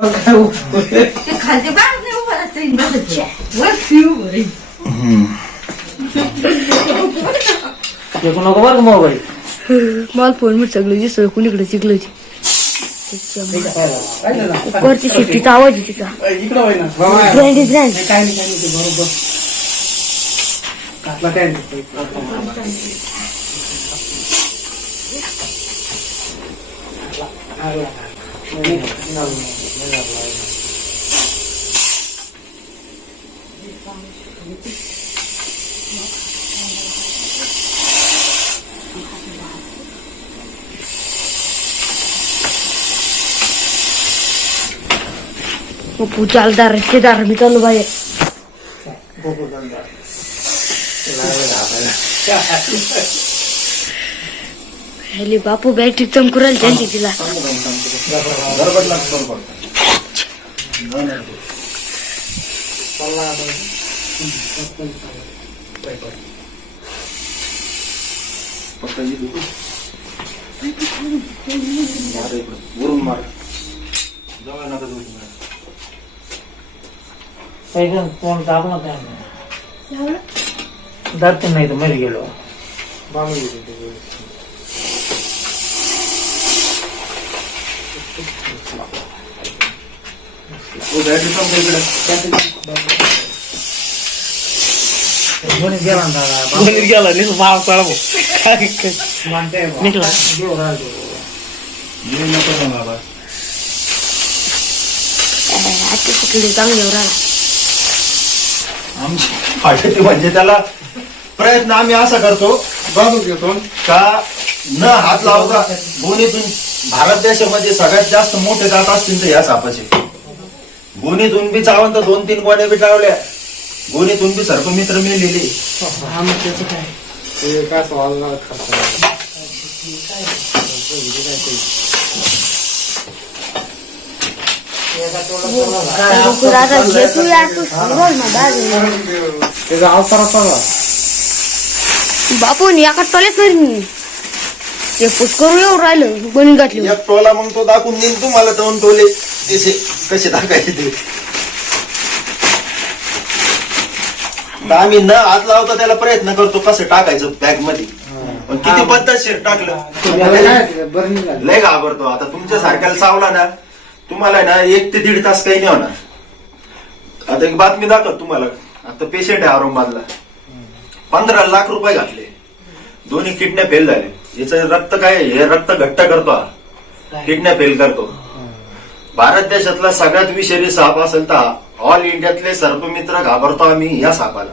ते खालती बाहेर नाही उभं राहतं बसायचं. वर ठेवू बरे. नको बरं मोबाईल मला फोन मध्ये सगळं दिसत कुणीकडे शिकलं कुकरची शिट्टीचा आवाज आहे तिचा. Brand is brand. काय नाही ते बरोबर काटला काय चालदार रिश्तेदार मी चालू बाहेर. हॅली बापू बॅटरी चमकू राहिली त्यांची तिला. फोन दाबला काय दाबते नाही तर मध्ये गेलो गेला भाव चढवो निघला चांगले राहिला. फाटते म्हणजे त्याला प्रयत्न आम्ही असा करतो का न हात लावता गोणीतून भारत देशामध्ये सगळ्यात जास्त मोठे दात असतील तर या सापाचे. गोणीतून बी चावून तर 2-3 गोण्या बी टावल्या. गोणीतून बी सर्पमित्र मिळलेले. बापू एका टोल्यात नाही ते पुष्करू येऊन राहिलं बनी घातली. एक टोला मग तो दाखवून देईन तुम्हाला 2 टोले कसे दाखायचे ते. आम्ही न हात लावता त्याला प्रयत्न करतो कसं टाकायचं बॅग मध्ये. पण किती पद्धतशीर टाकलं लय घाबरतो. आता तुमच्या सारख्याला चावला ना तुम्हाला ना 1 ते 1.5 तास काही नाही होणार. आता एक बातमी दाखव तुम्हाला. आता पेशंट आहे औरंगाबादला 15 लाख रुपये घातले. 2 किडन्या फेल झाले. याचं रक्त काय हे रक्त घट्ट करतो हा. किडन्या फेल करतो. भारत देशातला सगळ्यात विषारी साप असेल तर ऑल इंडियातले सर्पमित्र घाबरतो आम्ही या सापाला.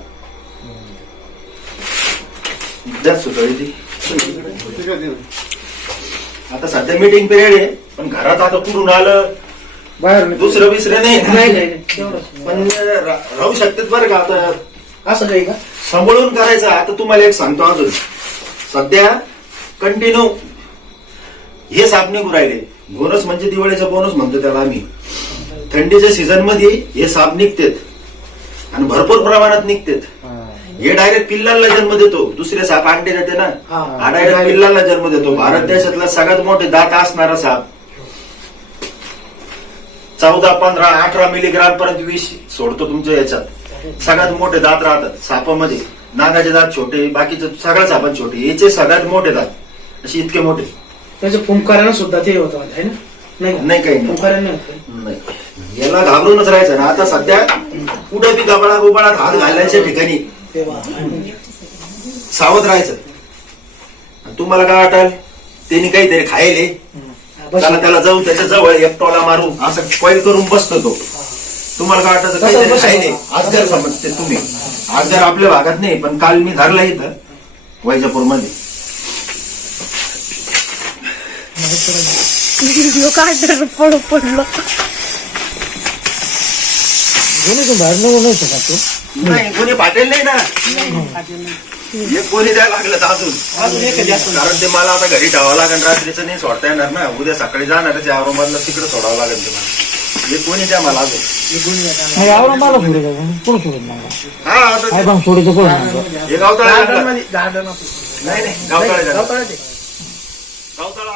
आता सध्या मीटिंग पिरियड आहे पण घरात आता कुठून आलं बाहेर दुसरं विसरं नाही पण राहू शकतात बरं का. आता असं काही का सांभाळून करायचं. आता तुम्हाला एक सांगतो अजून सध्या कंटिन्यू हे साप निघू राहिले. बोनस म्हणजे दिवाळीचा बोनस म्हणतो त्याला आम्ही. थंडीच्या सीझन मध्ये हे साप निघतात आणि भरपूर प्रमाणात निघतात. हे डायरेक्ट पिल्लांना जन्म देतो. दुसरे साप अंडे देते ना हा डायरेक्ट पिल्लांना जन्म देतो. भारत देशातला सगळ्यात मोठे दात असणारा साप 14, 15, 18 मिलीग्राम पर्यंत विष सोडतो तुमच्या याच्यात. सगळ्यात मोठे दात राहतात सापामध्ये. नागाचे दात छोटे बाकीचे सगळ्या सापात छोटे. याचे सगळ्यात मोठे दात असे इतके मोठे. त्याच्या फुंकारानं सुद्धा ते होतं आहे ना. नाही काही फुंकारानं नाही. याला घाबरूनच राहायचं ना. आता सध्या कुठे बी गबाळा गोबाळात हात घालायच्या ठिकाणी सावध राहायचं. तुम्हाला काय वाटेल त्यांनी काहीतरी खायले त्याला जाऊन त्याच्या जवळ एक टोला मारून असं कॉईल करून बसतो तो. तुम्हाला काय वाटतं काहीतरी खायले अजगर समजते तुम्ही. अजगर आपल्या भागात नाही पण काल मी धरला इथं वैजापूर मध्ये. पडलो नाही कोणी पाटेल नाही ना. एक कोणी द्यायला लागलं अजून कारण ते मला आता घरी ठेवावं लागेल. रात्रीचं नाही सोडता येणार ना. उद्या सकाळी जाणार आहे औरंगाबादला तिकडे सोडावं लागेल तुम्हाला. एक कोणी द्या मला अजून. हा हे गावताळा नाही गावताळा